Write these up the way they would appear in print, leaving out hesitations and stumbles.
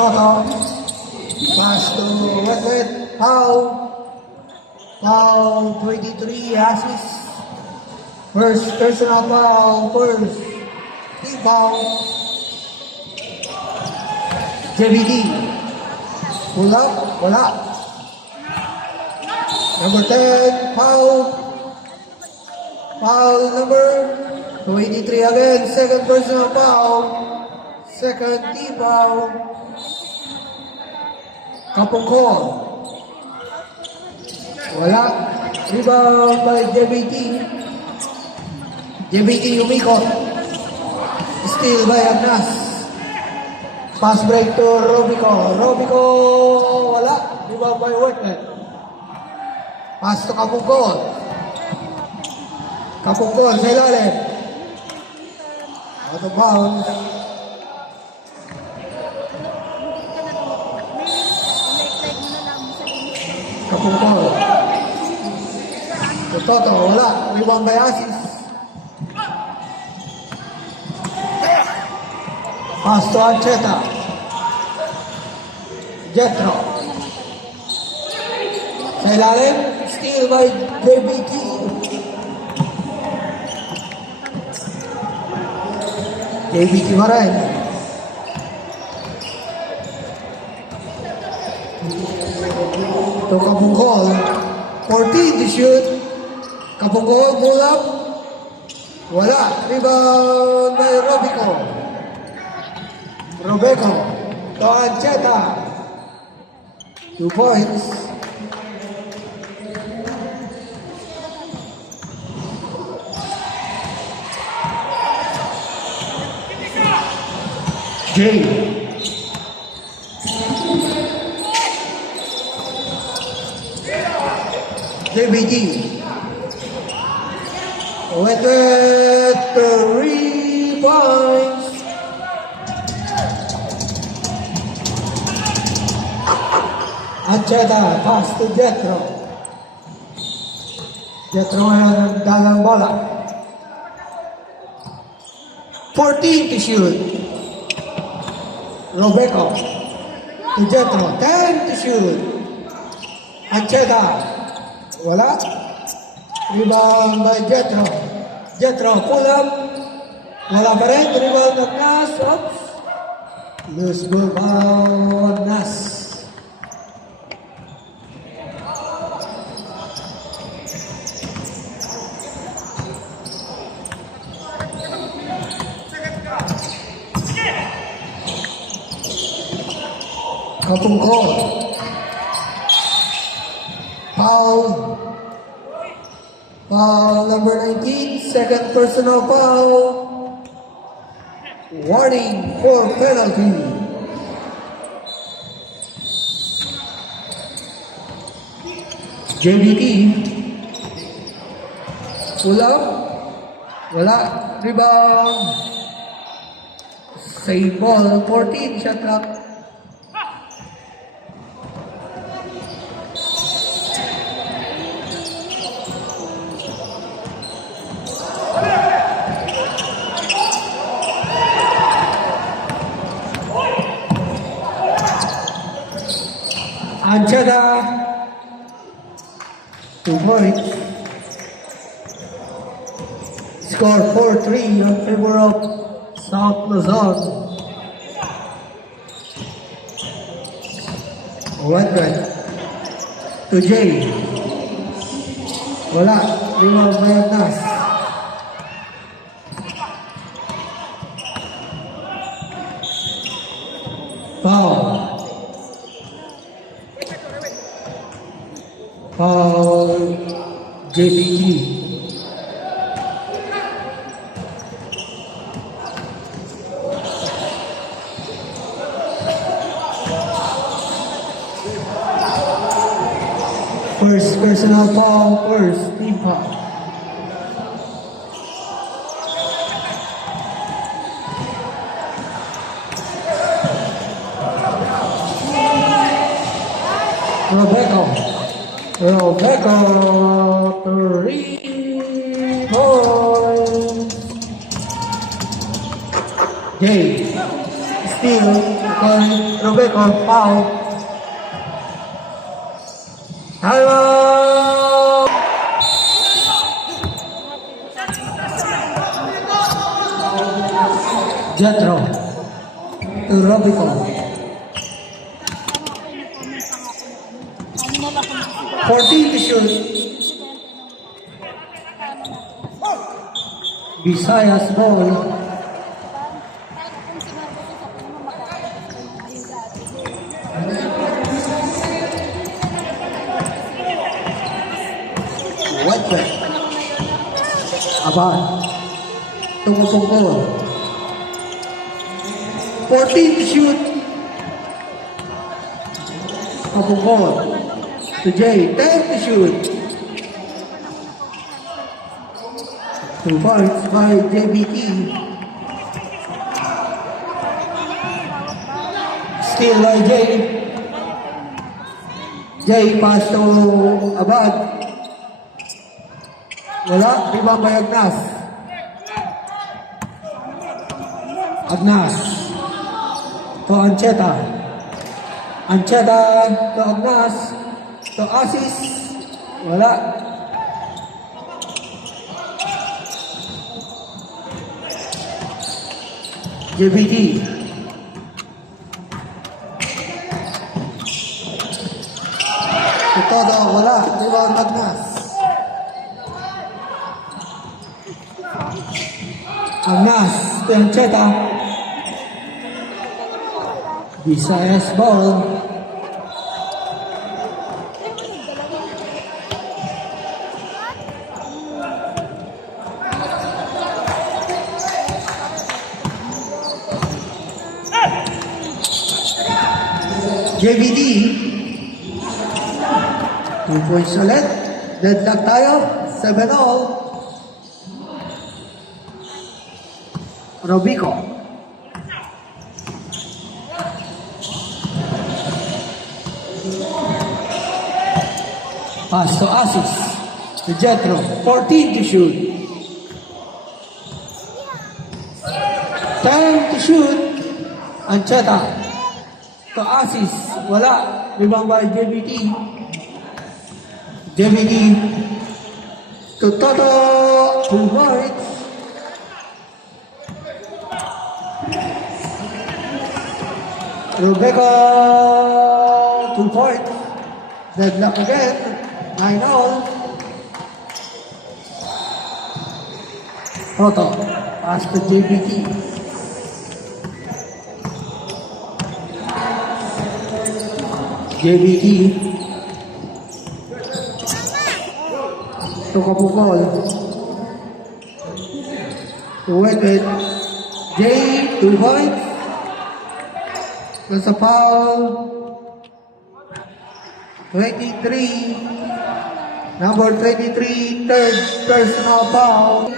Toto. Pass to Wetwet. Foul. Foul 23 assist. First personal foul. First team foul. JBD. Pull up. Wala. Number 10. Foul. Foul number 23 again. Second personal foul. Second team foul. Kapungkol. Wala. Rebound by JBT. JBT umikot. Steal by Agnas. Pass break to Robico. Robico. Wala. Rebound by Wetwet. Pass to Kapungkol. Kapungkol sa ilalim. Out of bounds. Kapungkol. Toto, wala. Rebound by Asis. Pass to Ancheta. Jetro. Sa ilalim. Steal by JBT. JBT pa rin. To Kapungkol. 14 to shoot. Kapungkol, pull up. Wala. Rebound by Robico. Robeco. To Ancheta. 2 points. Jay. JBD. Wetwet 3 points. Ancheta, pass to Jetro. Jetro ang dalang bola. 14 to shoot. Robeco to Jetro. 10 to shoot. Ancheta. Wala. Rebound by Jetro. Jetro, pull up. Wala pa rin. Rebound ng Nas. Oops. Loose ball by Nas. Kapungkol. Foul. Foul number 19, second personal foul. Warning for penalty. JBT. Pull up. Wala. Rebound. Save ball. 14 shot clock. Ancheta, 2 points. Score 4-3 in favor of South Luzon. Wetwet to Jay. Wala. Rebound by Agnas. Foul. JBT. First personal foul, first team foul. Rebecca, 3 points. Jay, still, Rebecca, foul. Hello! Jethro, to Rebecca. 14 to shoot. Visayas ball. White. Aba. Tumupong 14 to shoot. Kapungkol. To Jay, 10 to shoot. 2 points by JBT. Still by Jay. Jay pass to Abad. Wala, rebound by Agnas. Agnas. To Ancheta. Ancheta to Agnas. To Asis, wala. JBT. To Todo, wala. Rebound Agnas. Agnas, to Ancheta. Visayas ball. JBD 2 points ulit. Deadlock tayo. 7-all. Robico. Pass to Asis. To Jethro. 14 to shoot. 10 to shoot. Ancheta. To Asis, wala. Rebound by JBT. JBT. To Toto. 2 points. Rebecca. 2 points. Deadlock again. 9-all. Toto. Pass to JBT. JBT to Kapukol to Wetwet. J 2 points. There's a foul. 23. Number 23, third personal foul.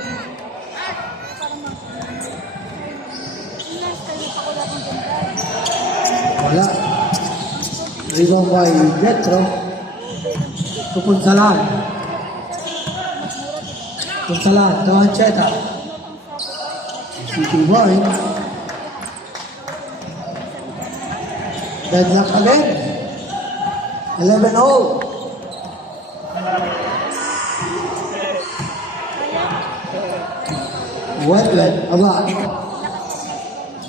Wala. Rebound by Jethro. Pupunsalan. Punsalan to Ancheta. 2 points. Deadlock again. 11-all. Wetlet. Aba.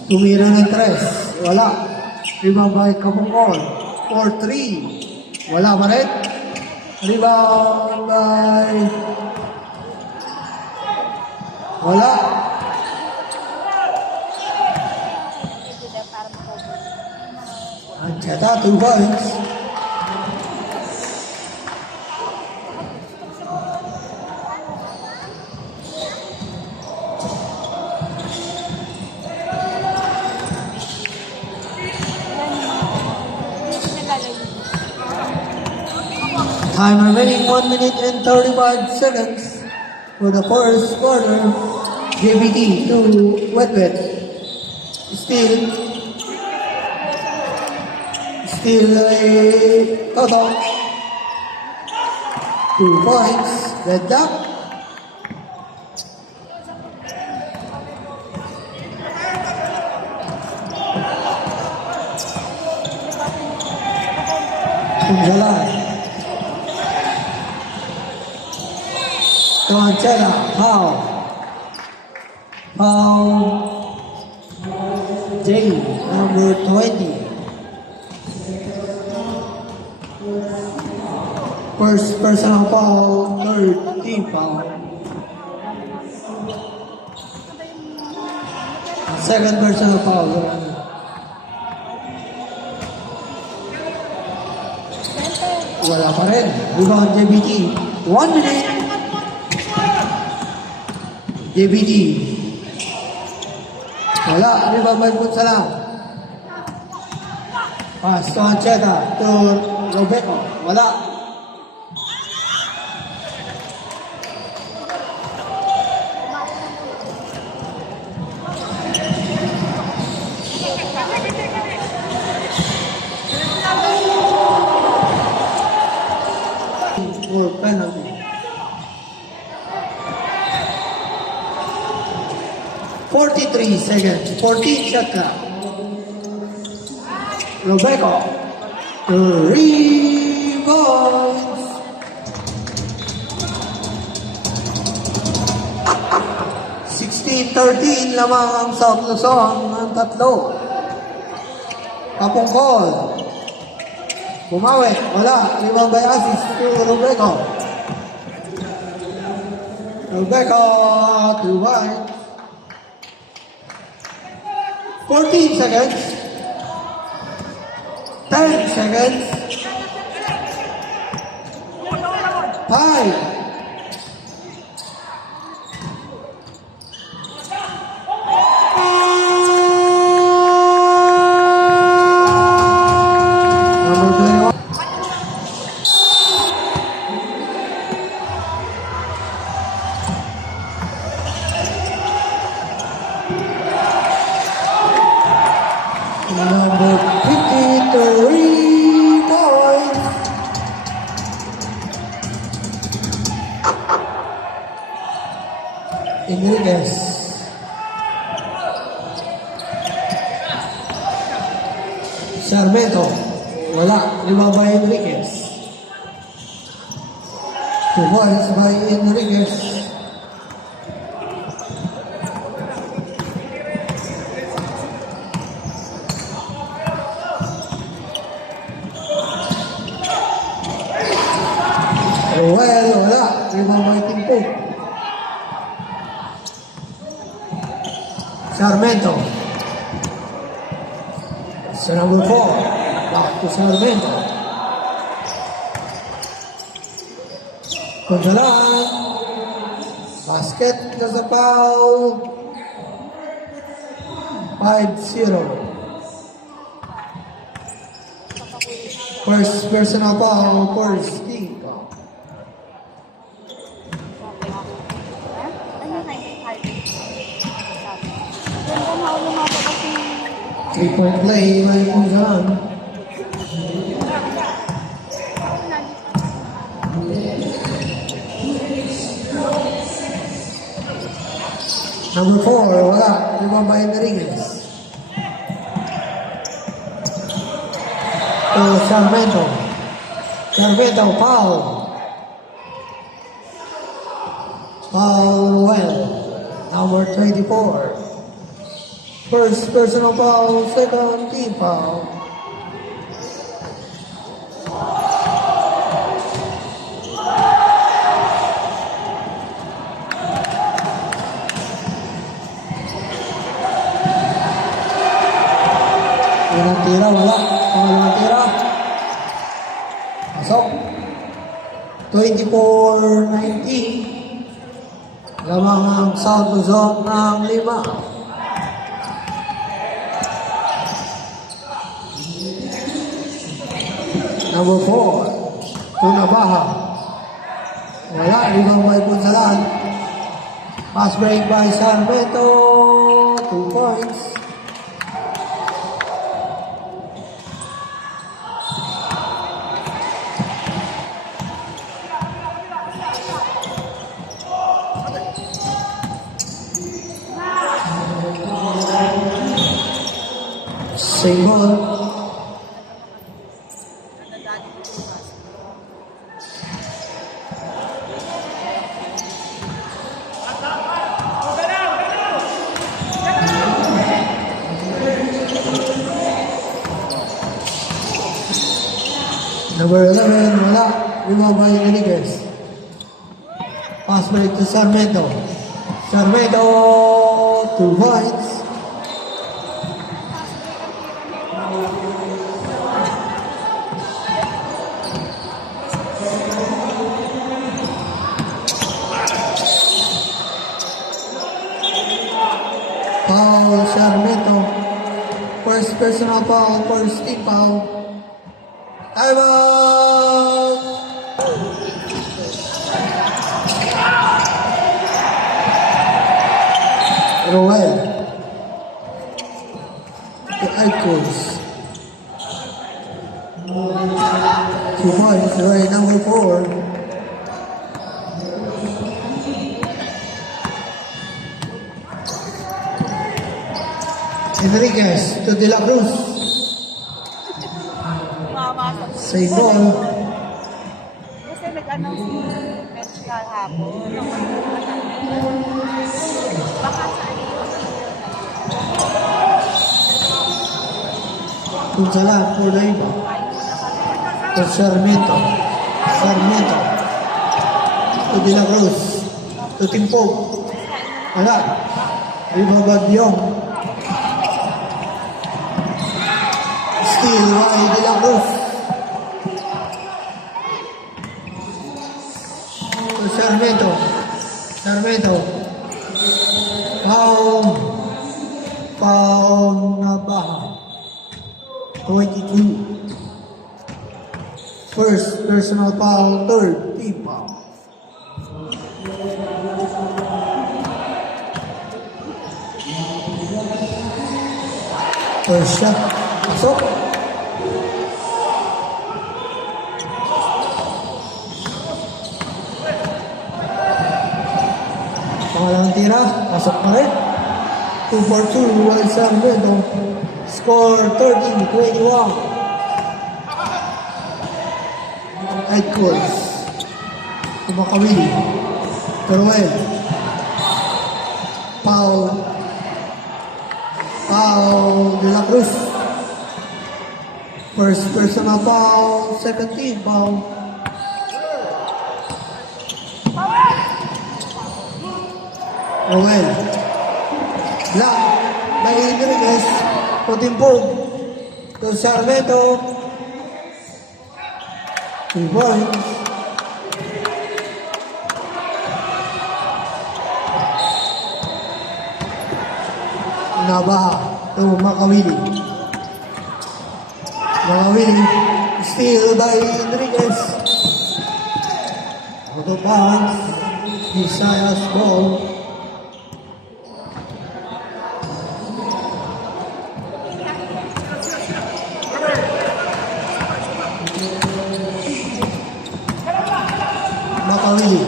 Tumira ng 3. Wala. Rebound by Kapungkol. 4-3. Wala pa rin. Rebound by... Wala. Ancheta, 2 points. Time remaining 1 minute and 35 seconds for the first quarter. JBT to Wetwet. Still a total. 2 points. Red Duck. Punjalan. Conchana. Foul. J, number 20. First personal foul, third team foul. Second personal foul. Wala pa rin. Rebound JBT. 1 minute. JBT. Wala. Rebound by Punsa lang. Pass to Ancheta. To Robeco. Wala. For penalty. 43 seconds. 14 shot clock. Robeco. Rebounds. 16-13 lamang ang South Luzon ng tatlo. Kapungkol. Bumawi. Wala. Rebound by assist to Robeco. Robeco to White. 14 seconds. 10 seconds. 5. Number 53 points. Enriquez. Sarmiento. Wala. Rebound by Enriquez. 2 points by Enriquez. Well, wala. Rebound by Timpo. Sarmiento. So number 4. Back to Sarmiento. Conjalan. Basket does a foul. 5-0. First personal foul for Steve. Three-point play by Punjalan. Number 4, wala. Rebound by Enriquez. To Sarmiento. Sarmiento, foul. Foul well. Number 24. First personal foul, second team foul. Unang tira, wala. Pangalawang tira. Pasok. 24-19. Lamang ang South Luzon ng 5. Number 4, Tunabaha. Wala, rebound by Punsalan. Pass break by Sarmiento. 2 points. Same ball. Number 11, wala. Rebound by Enriquez. Pass break to Sarmiento. Sarmiento, 2 points. Foul, Sarmiento. First personal foul, first team foul. Time out! Roel. The Icons. 2 points, right, number 4. Enriquez to De La Cruz. Save ball. Kasi nag-announce yung match kahapon. Baka sa Punsalan for the iba. To Sarmiento. Sarmiento. To De La Cruz. To Timpog. Wala. Rebound by Biong. Steal by De La Cruz. To Sarmiento. Sarmiento. Foul na Baha. 22. First personal foul, third team foul. First shot. Pasok. Pangalawang tira. Pasok pa rin. 2 for 2. While Sarmiento. Score 30-21. Icons. Kumakawili. Coruel. Foul. Foul De La Cruz. First personal foul, second team foul. Coruel. Black. By Enriquez. Potimpog. To Sarmiento. 2 points. Nabaha to Makawili. Makawili. Steal by Enriquez. Out of bounds. Visayas ball. Makawili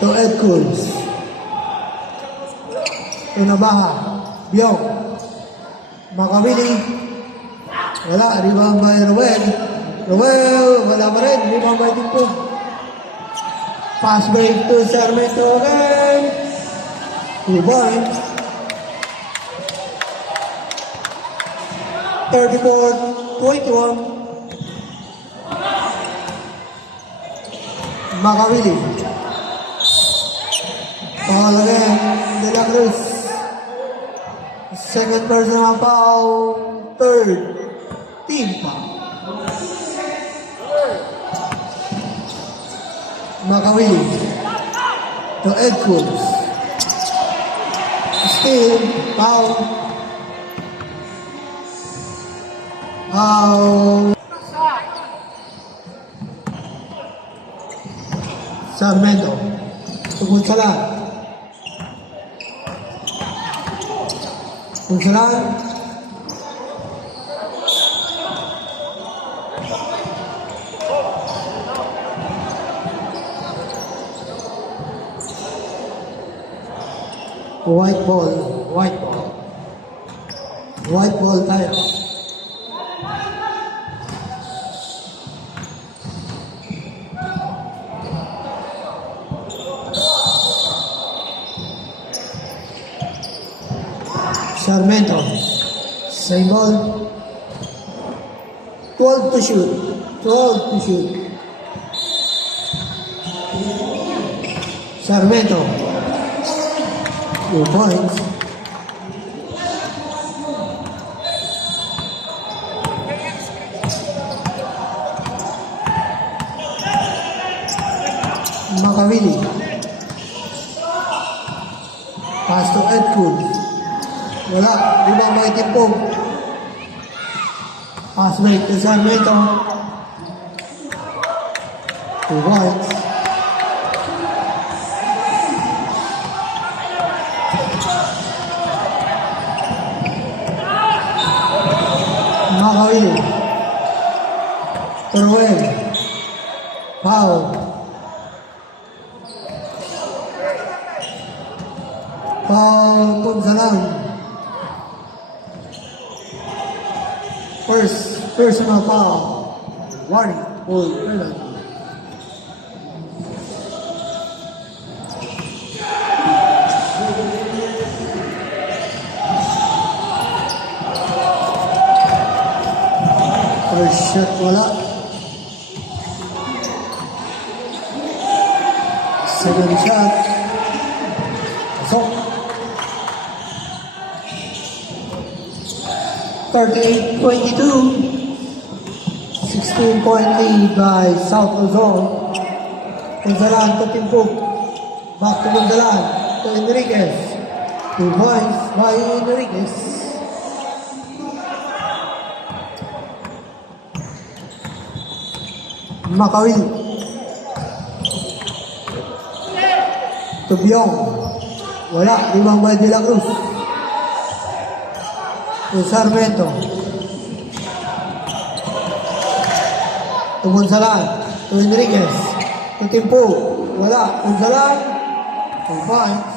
to Ed Cruz. To Nabaha. Biong. Makawili. Wala. Rebound by Roel. Roel. Wala pa rin. Rebound by Timpog. Pass break to Sarmiento again. 2 points. 34-21. Makawili. Foul again. De La Cruz. Second personal foul. Third team foul. Makawili. To Ed Cruz. Steal. Foul. Foul. Sarmento. Punsalan. Punsalan. White ball. White ball. White ball tayo. Sarmento. Same ball. 12 to shoot. 12 to shoot. Sarmento. 2 points. Makawili. Pass to Edkun. Wala. Rebound by Timpog. Pass break to Sarmento. 2 points. Makawili. Teruel. Foul. Foul Punsalan. First personal foul. Warning. Ball penalty. First shot wala. Second shot. Pasok. 38-22. 16-point lead by South Luzon. Punsalan to Timpog. Back to Punsalan. To Enriquez. 2 points by Enriquez. Makawil. To Biong. Wala. Limang by De La Cruz. To Sarmento. To Punsalan. To Enriquez. To Timpo. Wala. Punsalan. 2 points.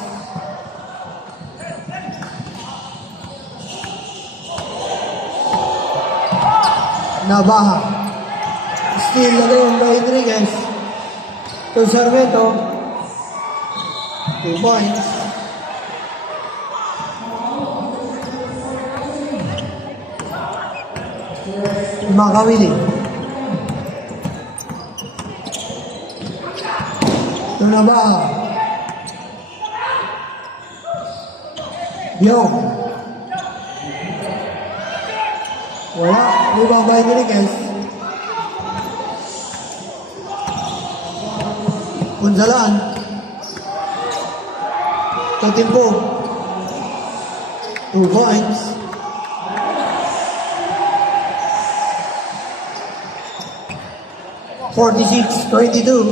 Nabaha. Steal again by Enriquez. To Sarmento. 2 points. Makawili. To Nabaha. Biong. Wala. Lubang by Enriquez. Punsalan. To Timpo. 2 points. (46-22).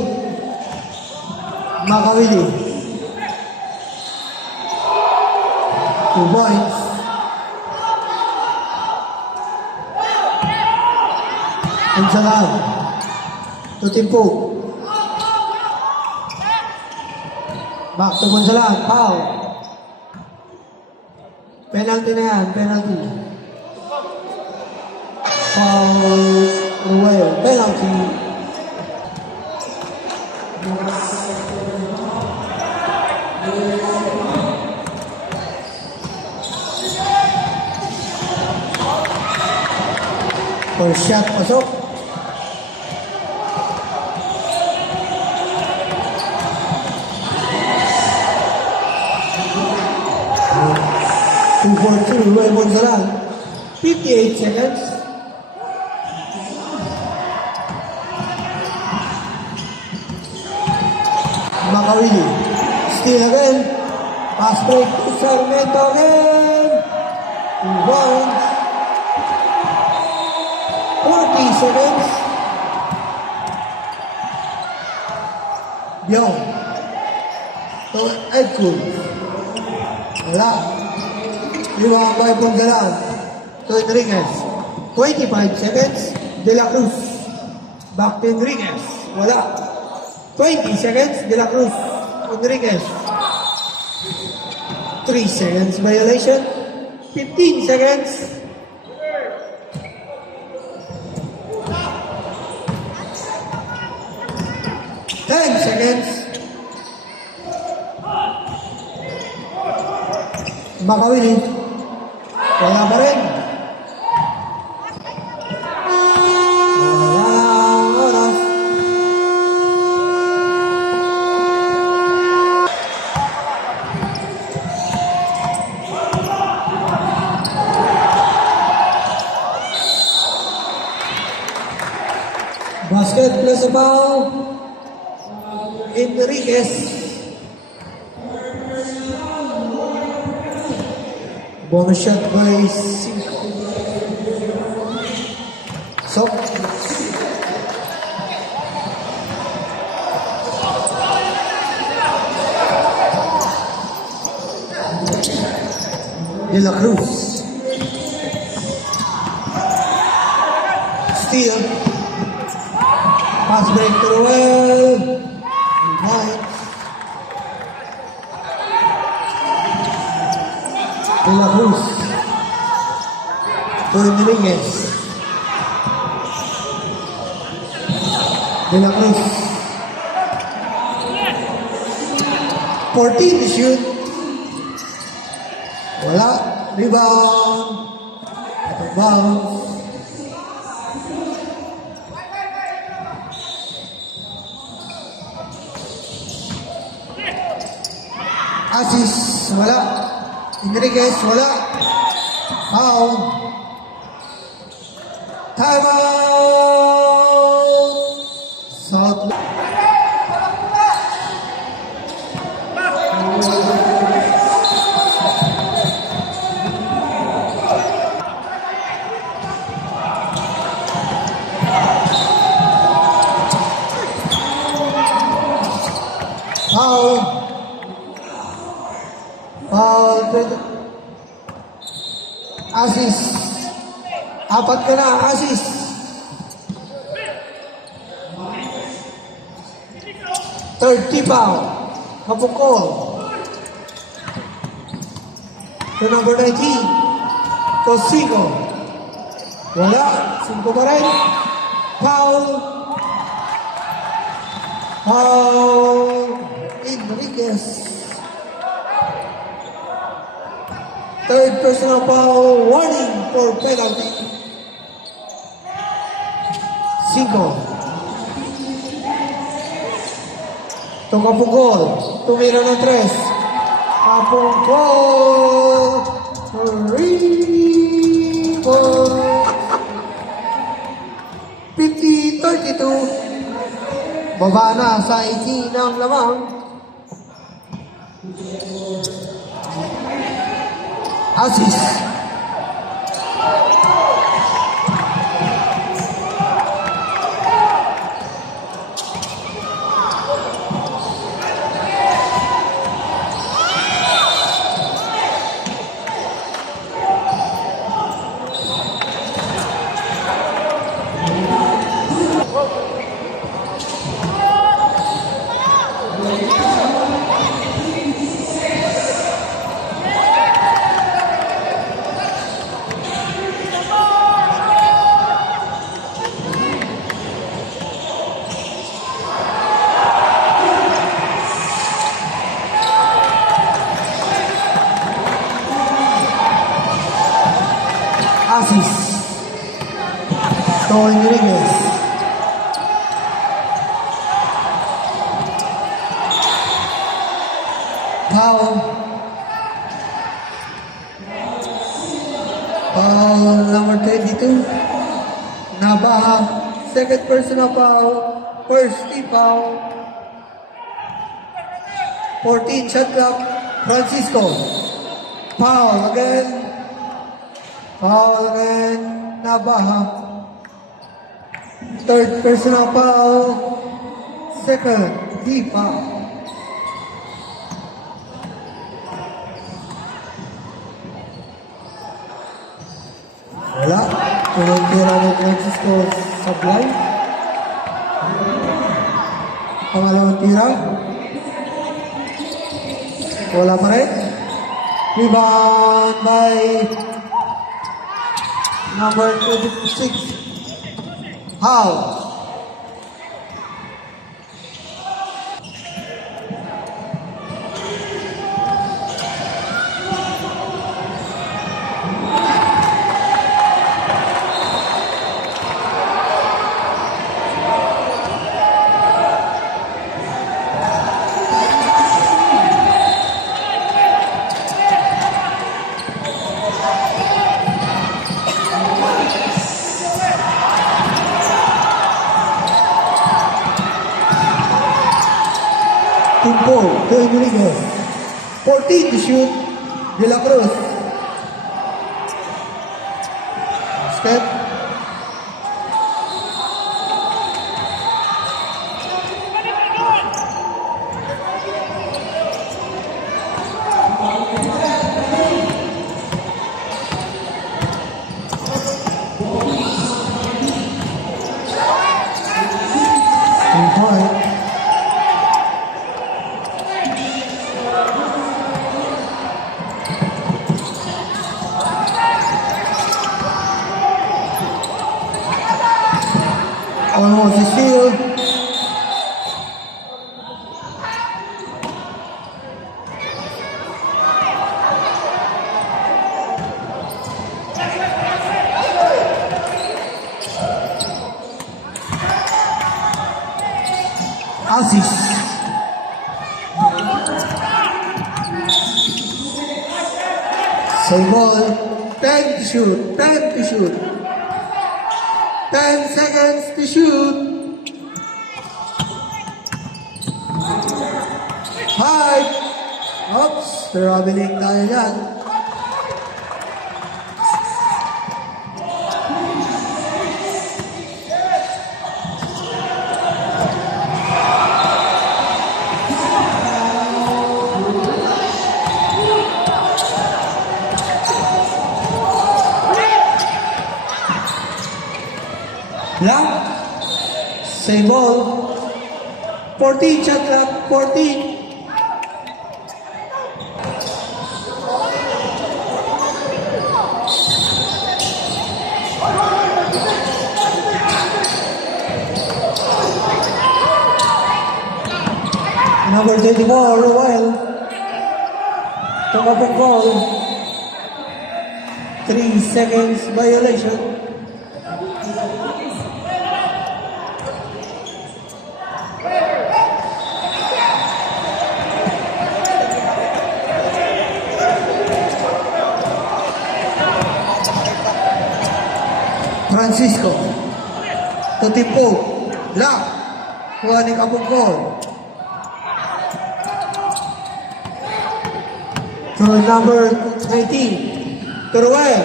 Makawili. 2 points. Punsalan. To Timpo. Back to Punsalan. Foul. Penalty na yan. Penalty. Foul. Ruel. Penalty. First shot. Pasok. Two for two, Ruel Punsalan. 58 seconds. Makawili. Steal again. Pass break to Sarmento again. 2 points. 40 seconds. Bion. To Edkul. Wala. Rebound by Bonggalan. To Enriquez. 25 seconds. De La Cruz. Back to Enriquez. Wala. 20 seconds. De La Cruz. Enriquez. 3 seconds violation. 15 seconds. Ten seconds. Makawili. Wala pa rin. Wala ang oras. Basket plus a foul. Enriquez. Bonus shot by Cinco. So, De La Cruz. Steal. Pass break to the well. Nice. De La Cruz. To Enriquez. De La Cruz. 14 to shoot. Wala. Rebound. Out of bounds. Assist, wala. Enriquez, wala. Foul. Time out. South. Foul. Assist. Apat ka na, assist. Third tip out. Kapukol. To number 19. To Cinco. Wala. Cinco pa rin. Foul. Foul. Enriquez. Third personal foul, warning for penalty. Cinco. To Kapungkol. Tumira ng 3. Kapungkol. Rebound. 50-32. Baba na sa 18 ng lamang. Assist. Assist. To Enriquez. Foul. Foul number 22. Nabaha. Second personal foul. First team foul. 14 shot clock. Francisco. Foul again. Foul again. Nabaha. Third personal foul. Second. Di pa. Wala. Tumitira ni Francisco Sablay. Pangalawang tira. Wala pa rin. Rebound by number 26. How? Timpo, De Enriquez. 14 to shoot. De La Cruz. Step. Point. Almost a steal. Aziz. Same ball. 10 to shoot. 10 to shoot. 10 seconds to shoot. Hi. Oops. Traveling tayo dyan. Lang. Same ball. 14 shot clock. 14. Number 24, Roel. Tumapong goal. 3 seconds violation. Francisco. Tutimpo. Lock. Kuha ni Kapungkol. Turn number 19. Teruel.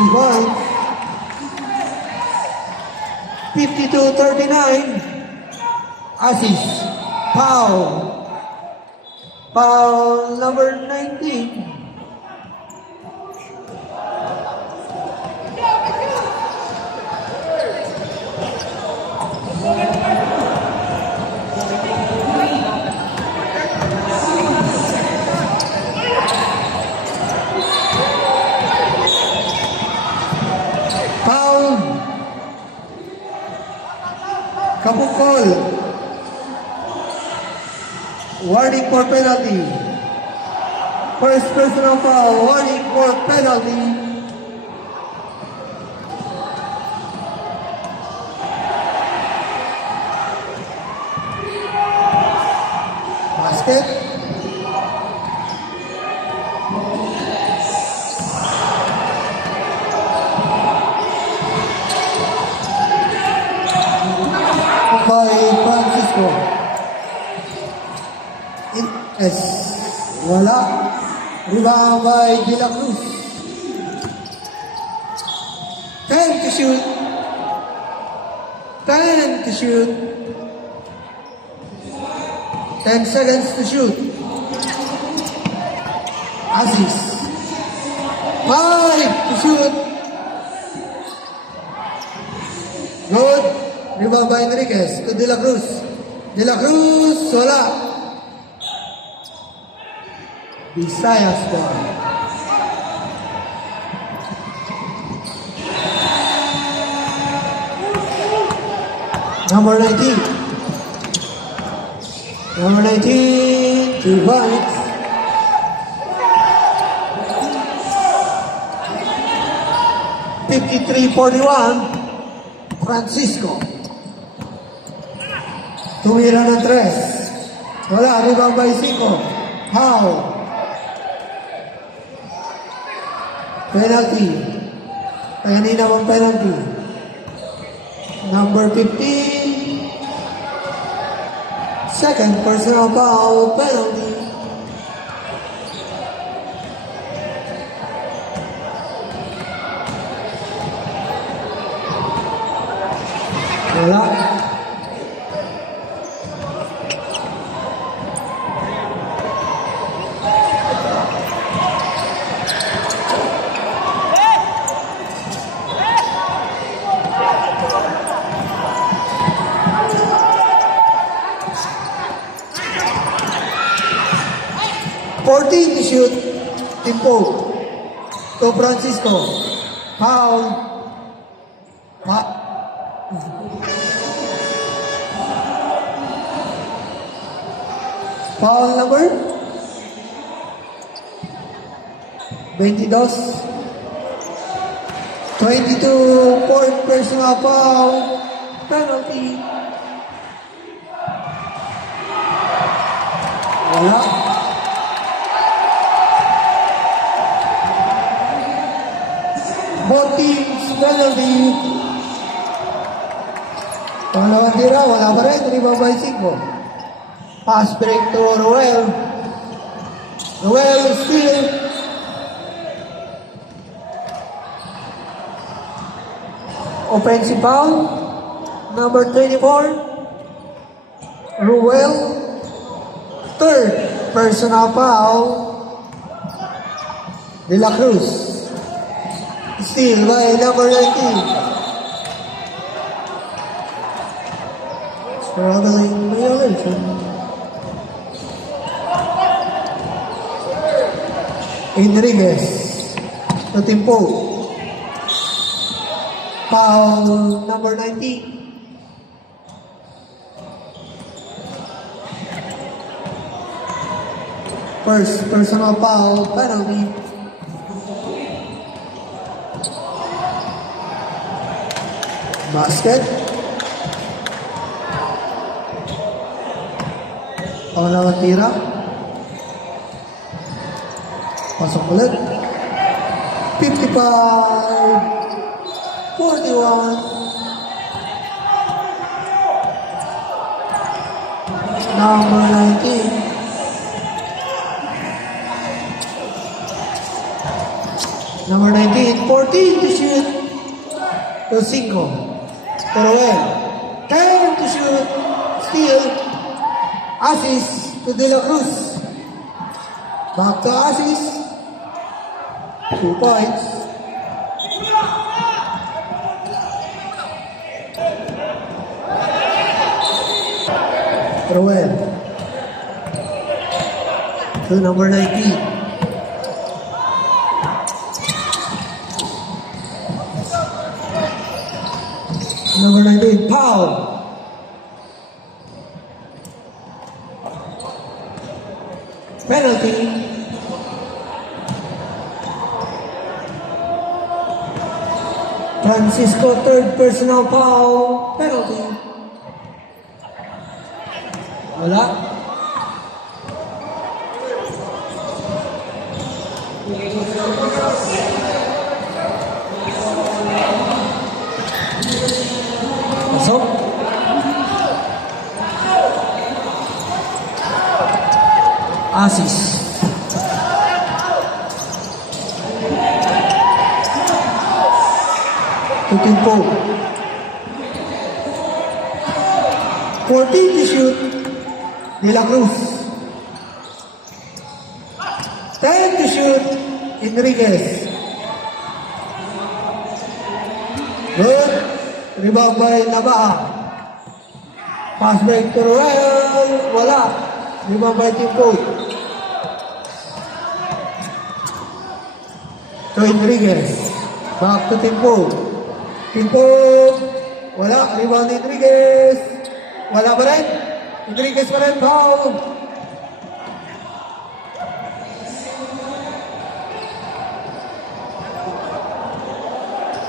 Rebound. 52-39. Aziz. Foul. Foul number 19. Foul. Kapungkol. Warning for penalty. First personal foul. Warning for penalty. Basket. By Francisco. Yes. Wala. Rebound by De La Cruz. 10 to shoot. 10 to shoot. 10 seconds to shoot. Assist. 5 to shoot. Good. Rebound by Enriquez to De La Cruz. De La Cruz, wala. Visayas ball. Number 19. Number 19, 2 points. Francisco. Tumira ng 3. Wala, rebound by 5. How? Penalty. Kanina bang penalty? Number 15. Second personal foul penalty. Wala. To shoot, Timpo to Francisco. Foul. Foul number 22. 22-point personal foul penalty. Wala. Both teams penalty. Pangalawang tira, wala pa rin. Rebound by 5. Pass break to Roel. Roel still. Offensive foul. Number 24. Roel. Third personal foul. De La Cruz. Steal by number 19. Struggling violation. Enriquez to Timpo. Foul number 19. First personal foul penalty. Basket. Pangalawang tira. Pasok ulit. 55-41. Number 19. Number 19, 14 to shoot. To 5. Roel. 10 to shoot. Steal. Assist to De La Cruz. Back to assist. 2 points. Roel. To number 19. Number 19, foul. Penalty. Francisco, third personal foul. Penalty. Wala. Pasok. Assist. To Timpo. 14 to shoot. De La Cruz. 10 to shoot. Enriquez. Good. Rebound by Nabaha. Pass break to Royal. Wala. Rebound by Team Code. To Enriquez. Back to Team Code. Team Code. Wala. Rebound Enriquez. Wala pa rin. Enriquez pa rin. Foul.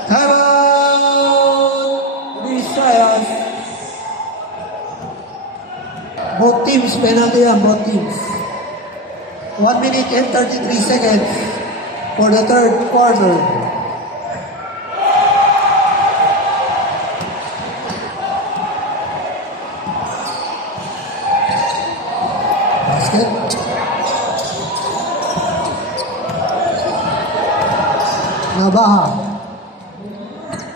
Time out. Visayas. Both teams, penalty yan, both teams. 1 minute and 33 seconds for the third quarter. Basket. Nabaha.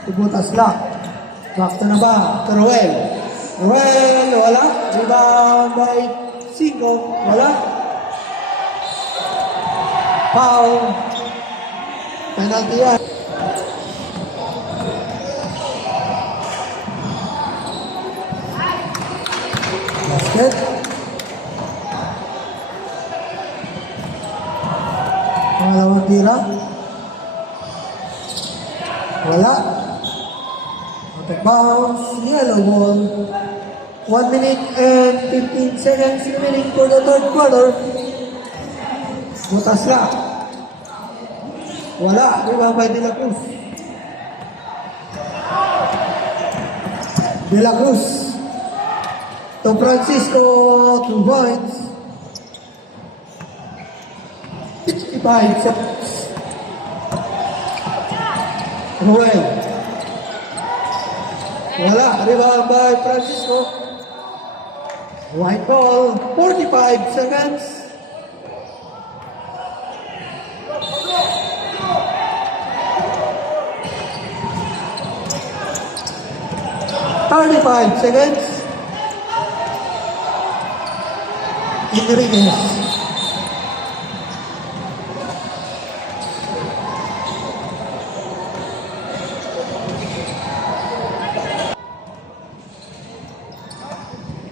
Ibutas lang. Back to Nabaha. To Roel. Roel, wala. Rebound by Cinco. Wala. Foul. Penalty yan. Basket. Pangalawang tira. Wala. Out of bounds. Yellow ball. 1 minute and 15 seconds remaining for the third quarter. Butas lang. Wala. Rebound by De La Cruz. De La Cruz. To Francisco. 2 points. 65 seconds. Ruel. Wala. Rebound by Francisco. White ball. 45 seconds. Thirty-five seconds. Enriquez.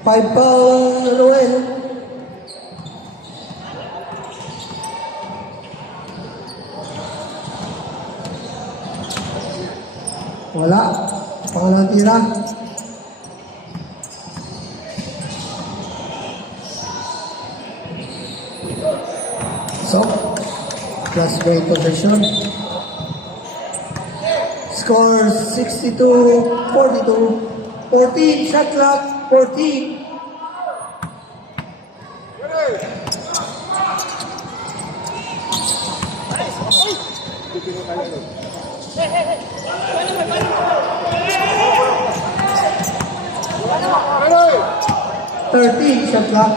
Five ball, Roel. Wala. Pangalang tira. So, plus by possession. Score 62-42. 14 shot clock. 14. Shot clock.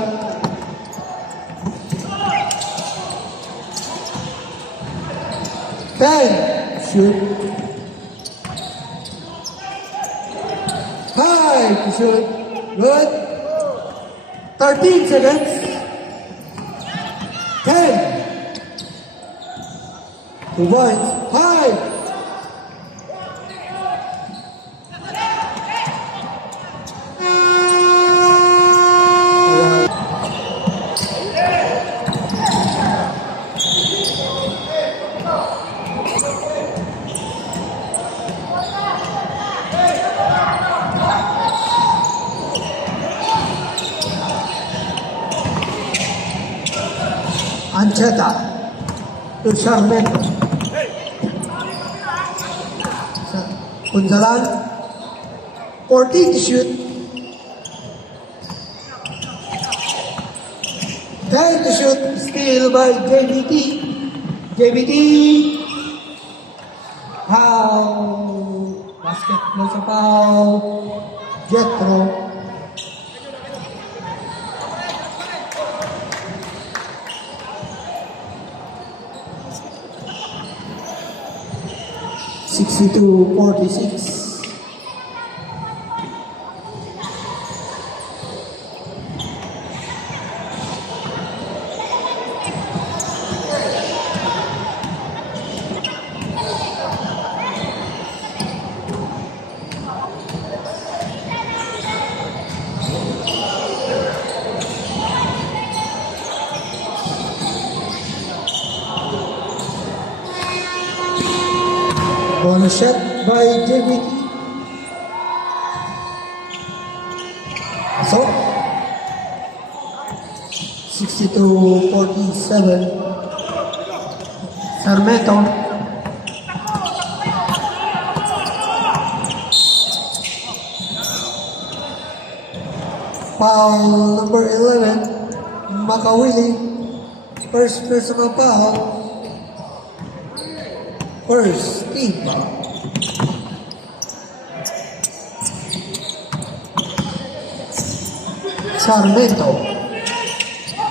Ten. Shoot. Five. Shoot. Good. 13 seconds. 10. 2 points. 5. Ancheta to Charmento. Punzalan. 14 to shoot. 10 to shoot. Steal by JBT. JBT. Foul. Basketball sa foul. Jetro. To 46. Bonus shot by JBT. So, 62-47. Sarmiento. Foul number 11, Makawili. First personal foul. First team. Sarmiento.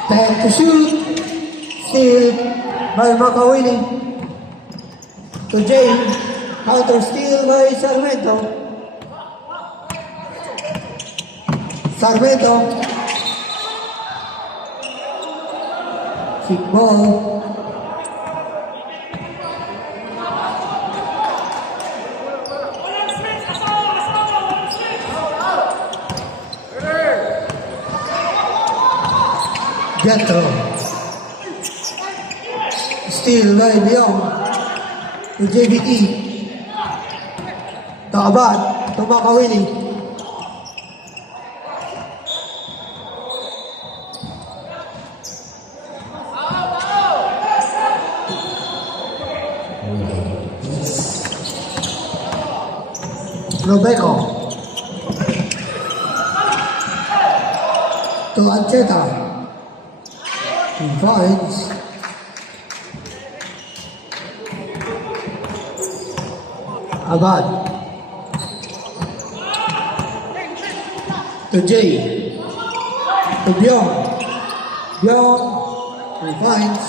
10 to shoot. Steal by Makawili. To Jay. Counter steal by Sarmiento. Sarmiento. Kick ball. Jetro. Steal by Leon. To JBT. To Abad. To Makawili. Robeco. To Ancheta. He finds. Abad. To Jay. To Byong. Byong. He finds.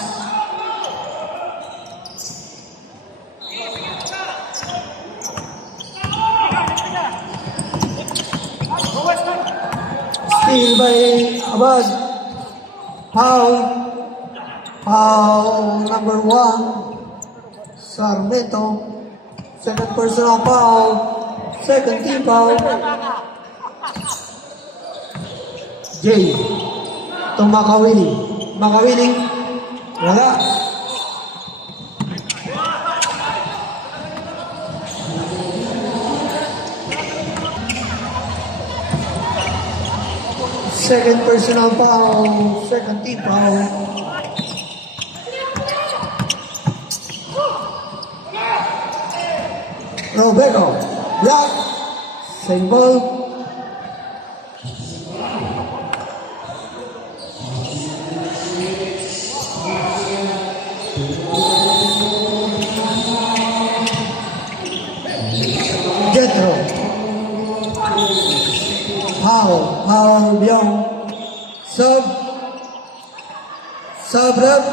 Steal by Abad. Foul. Foul number 1. Sarmiento. Second personal foul. Second team foul. Jay. To Makawili. Makawili. Wala. Second personal foul. Second team foul. Robeco. Block. Same ball. Jetro. Foul Byong. Sub. Rep.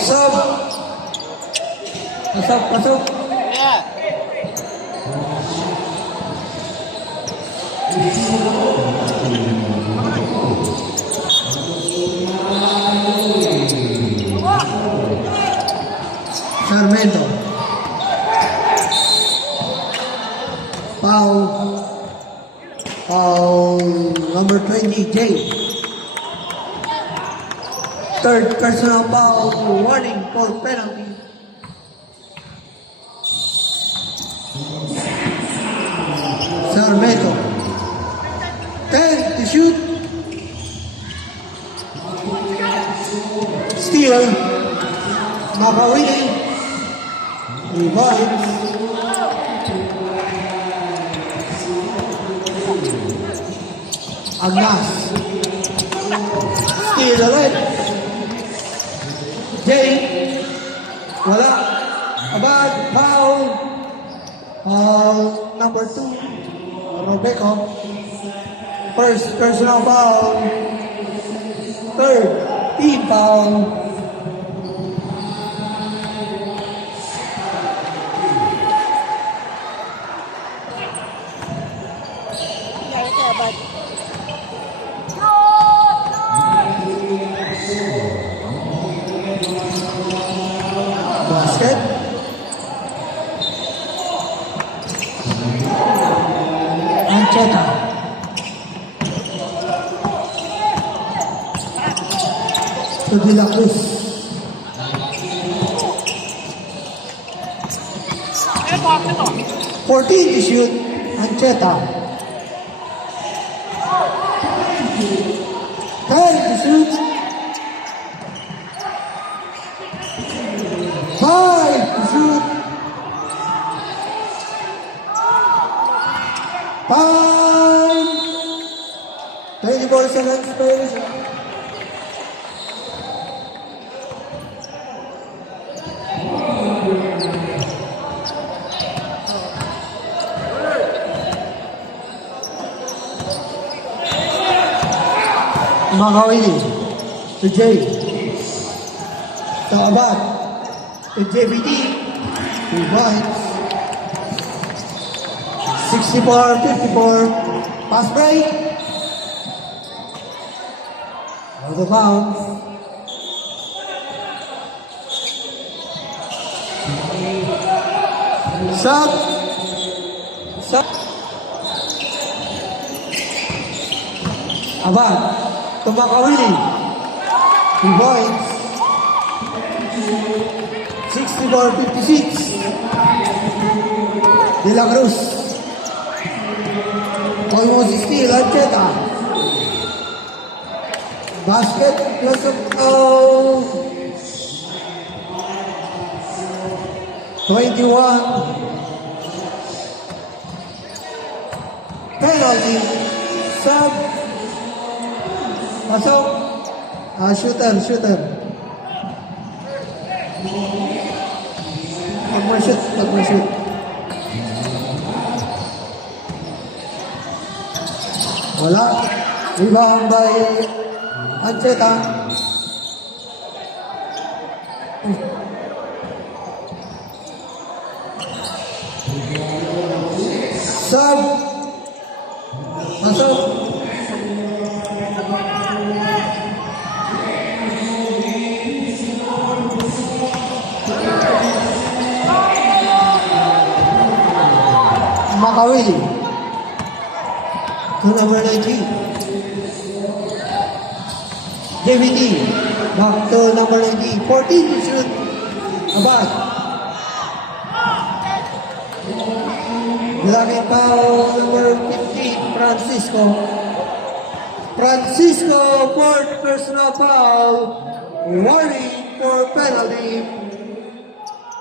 Sub. Pasok. Sarmiento. Foul number 20, Jay. Third personal foul, warning for penalty. Sarmiento. 10 to shoot. Steal. Makawili. Revives. Agnas. Steal ulit. Jay. Wala. Abad. Foul. number 2, Robeco. First personal foul. Third, team foul. Yeah, ito, but... Basket. Ancheta. To De La Cruz. Eh, bakit ito? 14 to shoot. Ancheta. 10 to shoot. 5 to shoot. 5. 24 seconds per shot. Makawili to Jay. To Abad. To JBD. Who bites. 64-54. Pass break. Out of bounds. Sub. Sub. Abad. To Makawili. Who bites. 64-56. De La Cruz. Almost steal, Ancheta. Basket plus of 21. Penalty. Sub. Pasok. Shooter. Pag ma-shoot. Wala. Rebound by Ancheta. Sub. Pasok. Makawili. To number 19. JVT. Back to number 19. 14 to shoot. Abad. Laging foul number 15. Francisco, fourth personal foul. Warning for penalty.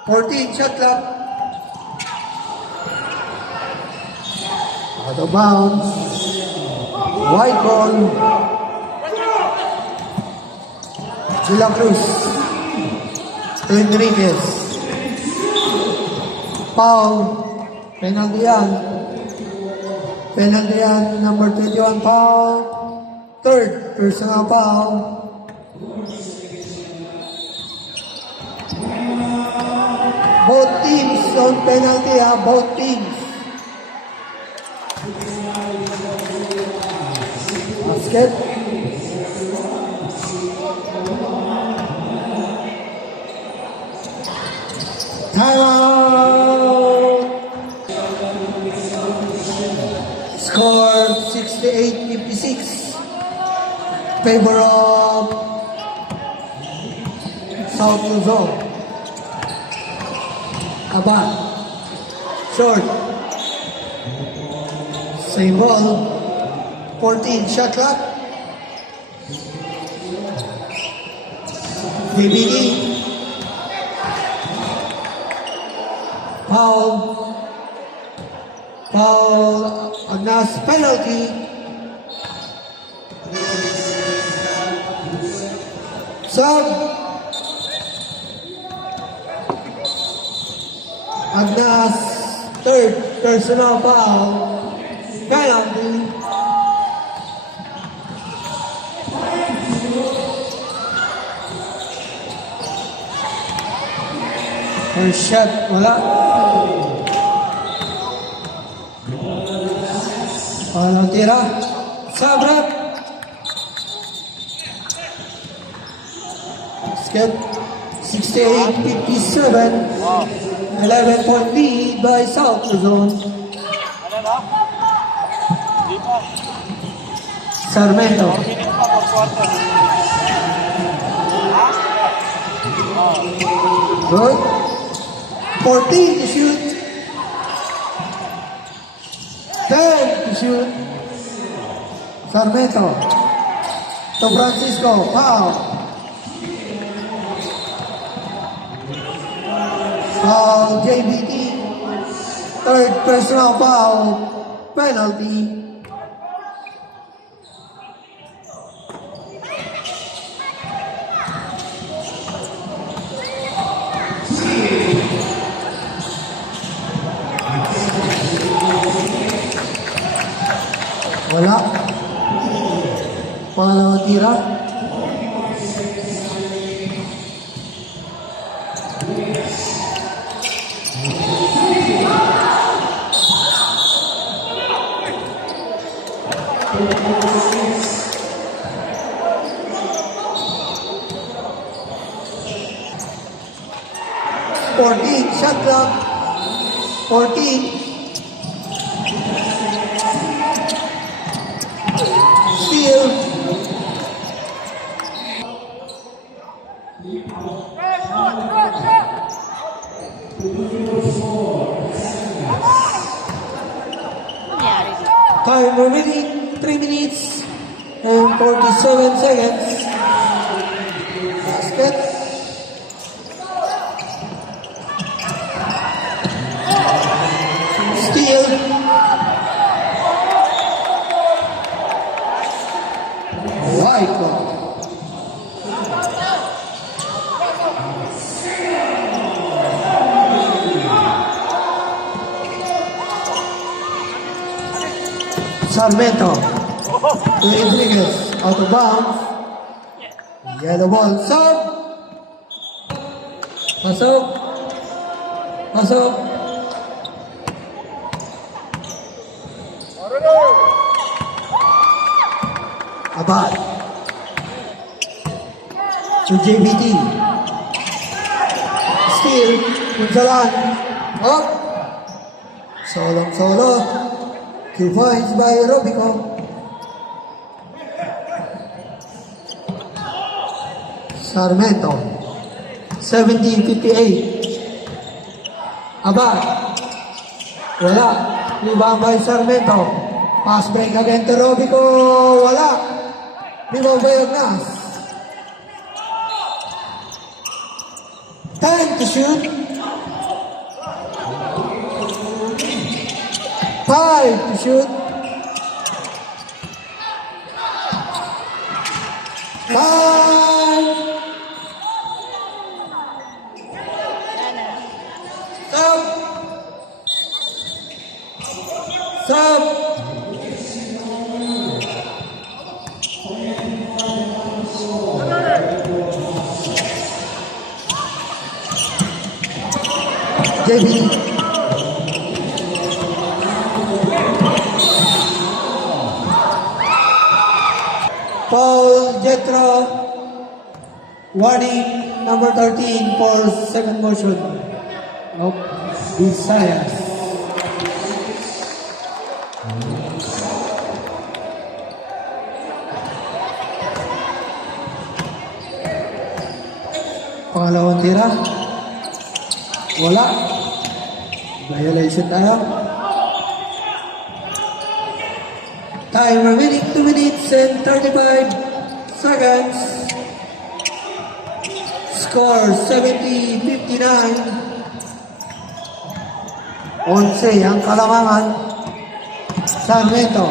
14 shot clock. Out of bounds. White ball. De La Cruz. Enriquez. Foul. Penalty yan. Number 21 foul. Third personal foul. Both teams on penalty both teams. Basket. Timeout. Score 68-56. Favor of South Luzon. Abad. Short. Same ball. 14 shot clock. DBD. Foul. Agnas penalty. Sub. Agnas third. personal foul, penalty. First shot, wala. Walang tira. Sabrap. Skip. 68-57. 11-point lead by South Luzon. Ano na? Di pa. Sarmiento. Minute pa per quarter. Good. 14 to shoot. 10 to shoot. Sarmiento. To Francisco. Foul. Foul JBT. Third personal foul. Penalty. Wala. Pangalawang tira. Shot clock. 14. Steal. Nangyari dito. Time remaining 3 minutes and 47 seconds. Basket. Steal. White ball. Sarmiento. To Rodriguez. Out of bounds. Yellow ball. Sub. Pasok. Pasok. Abad. To JBT. Steal. Punsalan. Up. Solo. 2 points by Robico. Sarmiento. 17-58. Abad. Wala. Rebound by Sarmiento. Pass break again to Robico. Wala. Rebound by Ognas. 10 to shoot. 5 to shoot. 9. Sub. JB. Paul Jetro. Warning number 13 for second motion of Visayas. Pangalawang tira. Wala. Violation tayo. Time remaining 2 minutes and 35 seconds. Score 70-59. 11 ang kalamangan. Sarmiento.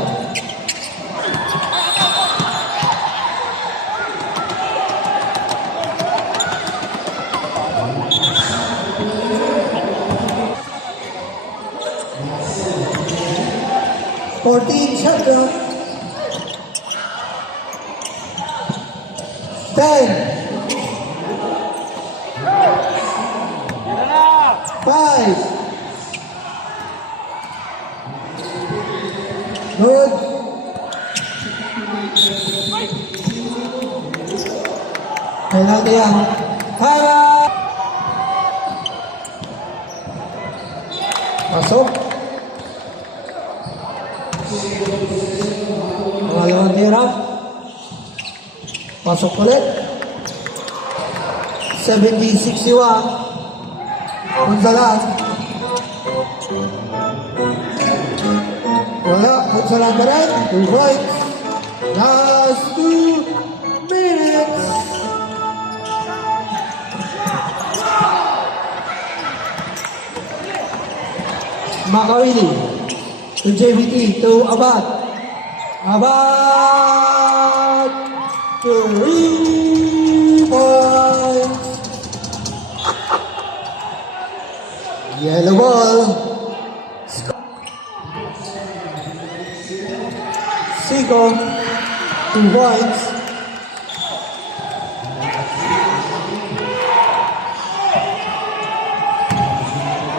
14, shot clock. 10, Tira na! 5. Good. Penalty yan. Para! Pasok. Pangalawang tira. Pasok ulit. 70-61. Gonzalan. Wala. Gonzalan pa rin. 2 points. Last 2 minutes. Makawili. To JBT. To Abad. Abad. 3 points. Yellow ball. Sigo. 2 points.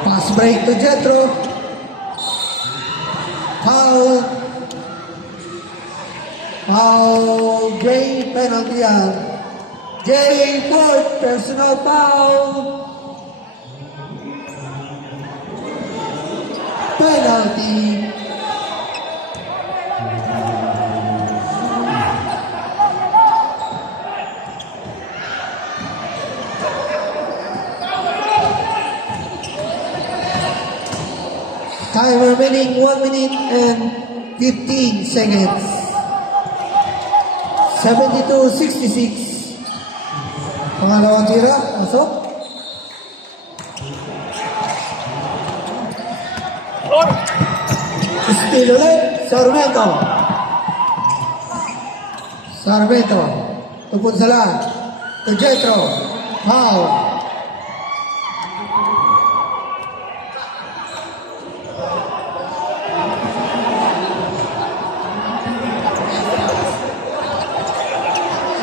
Pass break to Jetro. Foul. Foul. Gray penalty yan. Jay Ford, personal foul. Penalty. Time remaining 1 minute and 15 seconds. 72-66. Pangalawang tira, pasok. Steal ulit, Sarmiento. Sarmiento. Tupon sa lahat. To Jetro. Foul.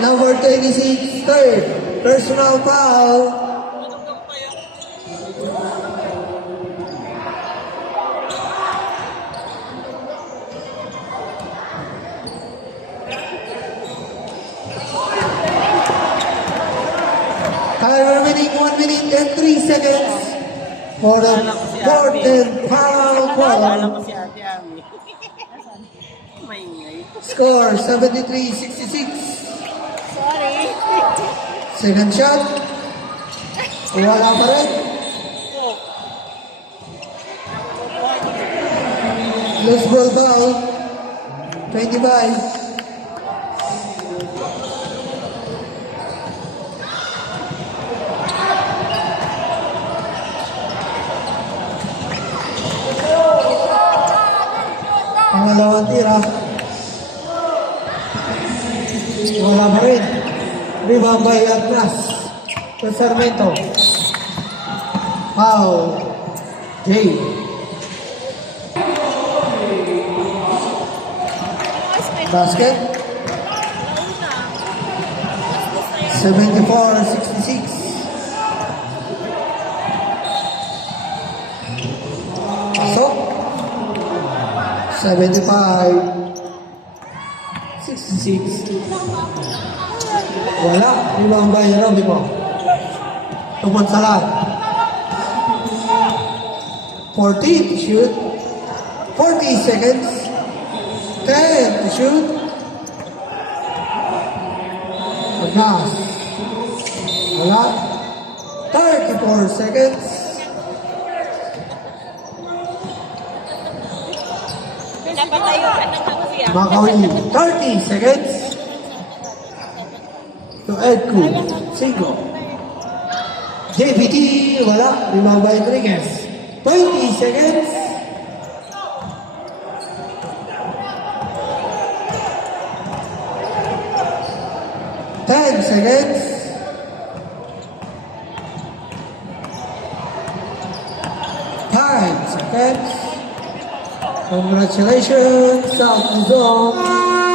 Number 26, third, personal foul. Time remaining 1 minute and 3 seconds for the fourth and final Alam quarter. ko si Ate Ami. Maingay. Score 73-66. Sorry. Second shot. Wala pa rin. Loose ball foul. 25. Pangalawang tira. Wala pa rin. Rebound by Agnas. To Sarmiento. Foul. Jay. Basket. 74-66. Pasok. 75-66. Wala. Rebound by Robimo. Tupon sa lahat. 14 to shoot. 40 seconds. 10 to shoot. Agnas. Wala. 34 seconds. Pinapatayo ka ng ako siya. Makawili. 30 seconds. To Edku. 5. JPT. Wala. Rebound by Enriquez. 20 seconds. Seconds. 5 seconds. Congratulations, South Luzon.